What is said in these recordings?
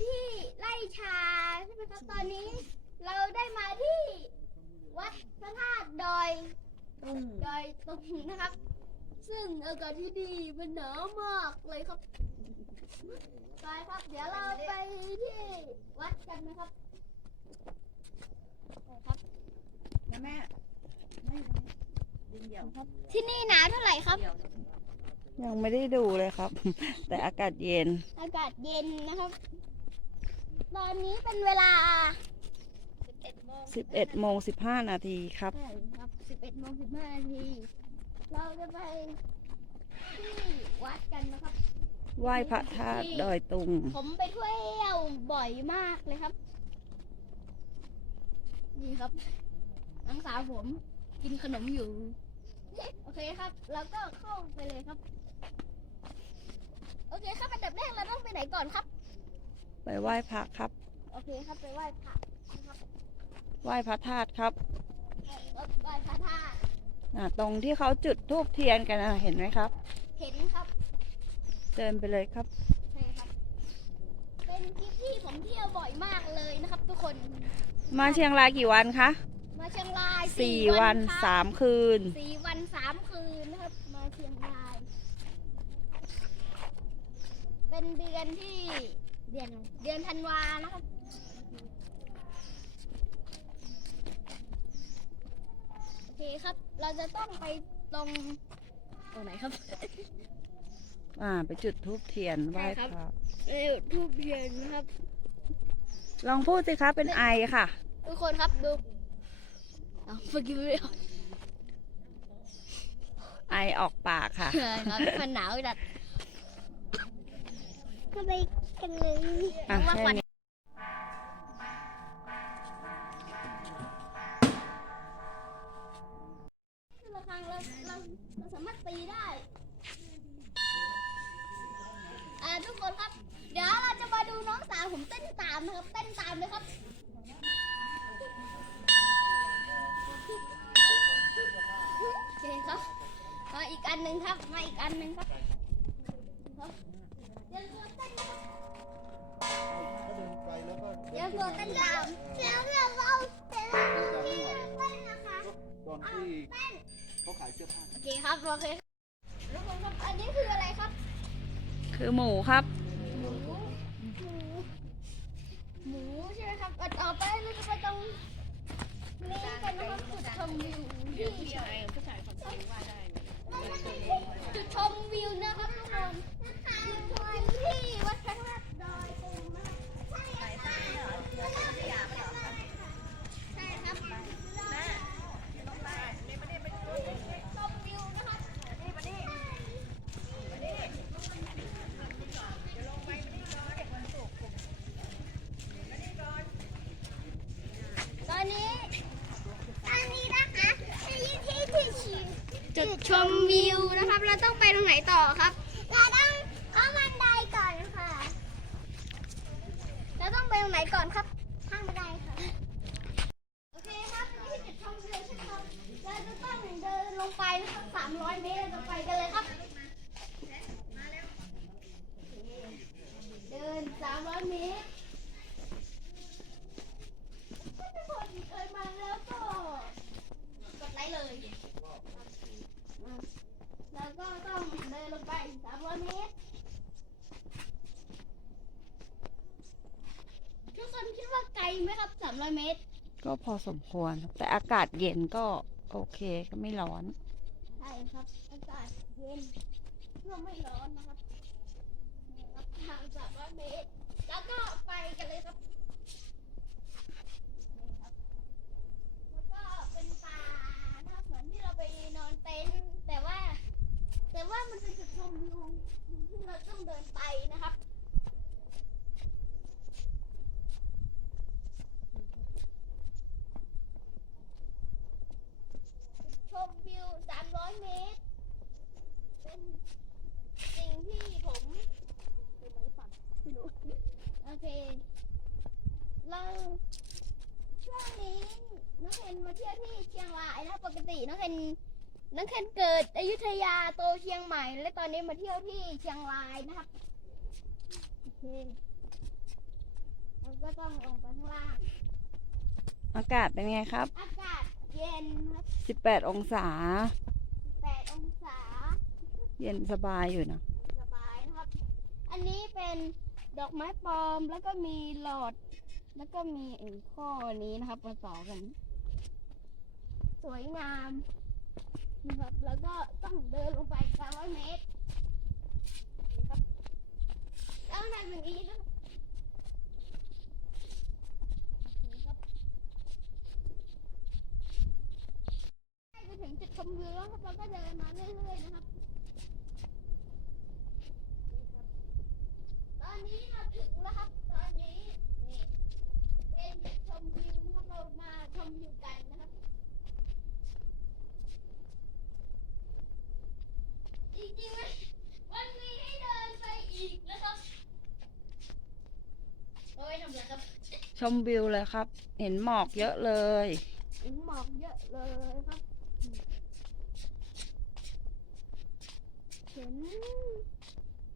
ที่ไร่ชาใช่ไหมครับตอนนี้ เราได้มาที่วัดพระธาตุดอยดอยตุงนะครับ ซึ่งอากาศที่ดีมันหนาวมากเลยครับไปครับ เดี๋ยวเราไปที่วัดกันนะครับไปครับนะแม่ไม่ไว้ดินเดี่ยวที่นี่หนาวเท่าไหร่ครับเดี่ยวยังไม่ได้ดูเลยครับ แต่อากาศเย็น อากาศเย็นนะครับ ตอนนี้เป็นเวลา 11โมง11โมง15 นาทีครับ ใช่ครับ 11โมง15นาที เราจะไปที่วัดกันนะครับ ไหว้พระธาตุดอยตุง ผมไปเที่ยวบ่อยมากเลยครับ นี่ครับน้องสาวผมกินขนมอยู่ โอเคครับแล้วก็เข้าไปเลยครับ โอเคครับอันดับแรกเราต้องไปไหนก่อนครับ ไปไหว้พระครับ โอเคครับไปไหว้พระนะครับไหว้พระธาตุครับไหว้พระธาตุอ่าตรงที่เขาจุดธูปเทียนกันนะเห็นไหมครับ เห็นครับเดินไปเลยครับใช่ครับ เป็นที่ที่ผมเที่ยวบ่อยมากเลยนะครับ ทุกคน มาเชียงรายกี่วันคะมาเชียงรายสี่วันครับสามคืนสี่วันสามคืนนะครับ มาเชียงราย เป็นเดือนที่ เดือนอะไรเดือนธันวานะครับโอเคครับ เราจะต้องไปตรงตรงไหนครับ อ่า ไปจุดธูปเทียนไหว้ใช่ครับพระเออทูบเทียนนะครับ ลองพูดสิคะเป็นไอค่ะ ทุกคนครับดูเอาเมื่อกี้ไม่ได้ออกไอออกปากค่ะเลยครับมันหนาวจัดก็ไป กันเลยอะว่าแค่ควันนี้ระฆังเราเราเราสามารถตีได้อ่าทุกคนครับ เดี๋ยวเราจะมาดูน้องสาวผมเต้นตามนะครับเต้นตามเลยครับโอเคครับมาอีกอันหนึ่งครับมาอีกอันหนึ่งครับครับเดี๋ยวตัวเต้นนะครับก็เดินไป แล้วก็เดี๋ยวตัวเต้นตามเดี๋ยวเดี๋ยวเราเดี๋ยวเราที่เต้นนะคะตอนที่เขาขายเสื้อผ้าโอเคครับโอเคครับทุกคนครับอันนี้คืออะไรครับ คือหมูครับ หมูหมูหมูใช่ไหมครับต่อไปเราจะไปตรงนี้กันนะครับจุดชมวิวที่ชายผู้ชายเขาจุดชมวิวนะครับทุกคนจุดชมวิวที่วัดพระธาตุดอยตุงนะครับใช่ค่ะใช่ครับชมวิวนะครับตอนนี้ ตอนนี้นะคะที่ที่ที่ชิมจุด ชมวิวนะครับ เราต้องไปตรงไหนต่อครับ เราต้องเข้าบันไดก่อนค่ะ เราต้องไปตรงไหนก่อนครับทางบันไดค่ะ โอเคครับนี่คือจุดชมวิวใช่ไหมครับ เราจะต้องเดินลงไปนะครับสามร้อยเมตรเราจะไปกันเลยครับ เดินสามร้อยเมตร ถ้าทุกคนเคยมาแล้วก็กดไลค์เลยอะ แล้วก็ต้องเดินลงไป300เมตรทุกคนคิดว่าไกลไหมครับ300เมตร ก็พอสมควรแต่อากาศเย็นก็โอเคก็ไม่ร้อน ใช่ครับอากาศเย็นเพื่อไม่ร้อนนะครับนี่ครับทาง300เมตร แล้วก็ไปกันเลยครับนี่ครับ แล้วก็เป็นป่านะครับเหมือนที่เราไปนอนเต็นท์แต่ว่า แต่ว่ามันเป็นจุดชมวิวที่เราต้องเดินไปนะครับ ชมวิว 300 เมตร เป็นสิ่งที่ผมดูไหมฝันไม่รู้ โอเค เราช่วงนี้น้องเคนมาเที่ยวที่เชียงรายนะปกติน้องเคนน้องเคนเกิดอยุธยาโตเชียงใหม่ และตอนนี้มาเที่ยวที่เชียงรายนะครับโอเคมันก็ต้องลงไปข้างล่าง อากาศเป็นไงครับ อากาศเย็นครับ 18 องศา 18 องศา เย็นสบายอยู่นะ สบายนะครับ อันนี้เป็นดอกไม้ปลอมแล้วก็มีหลอด แล้วก็มีไอ้ข้อนี้นะครับมาต่อกัน สวยงามนะครับแล้วก็ต้องเดินลงไป900เมตรนะครับแล้วในแบบนี้นะครับใกล้จะถึงจุดชมวิวแล้วครับเราก็เดินมาเรื่อยๆนะครับ ตอนนี้มาถึงแล้วครับ ตอนนี้นี่เป็นชมวิวนะครับเรามาชมวิวกันนะครับ จริงๆมันมันมีให้เดินไปอีกนะครับเอาไว้ทำอะไรครับ ชมวิวเลยครับ เห็นหมอกเยอะเลยเห็นหมอกเยอะเลยครับ เห็น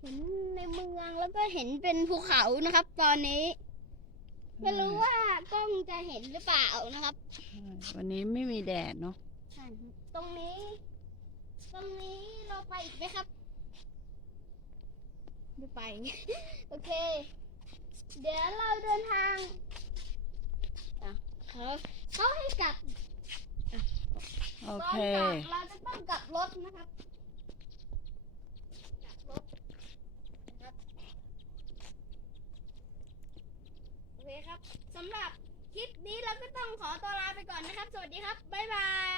เห็นในเมืองแล้วก็เห็นเป็นภูเขานะครับ ตอนนี้ ไม่รู้ว่ากล้องจะเห็นหรือเปล่านะครับ วันนี้ไม่มีแดดเนาะตรงนี้ ตรงนี้เราไปอีกไหมครับไม่ไป โอเค เดี๋ยวเราเดินทางอะเขาเขาให้กลับโอตอนเคกลับเราจะต้องกลับรถนะครับกลับรถนะครับโอเคครับสำหรับคลิปนี้เราก็ต้องขอตัวลาไปก่อนนะครับ สวัสดีครับ บ๊ายบาย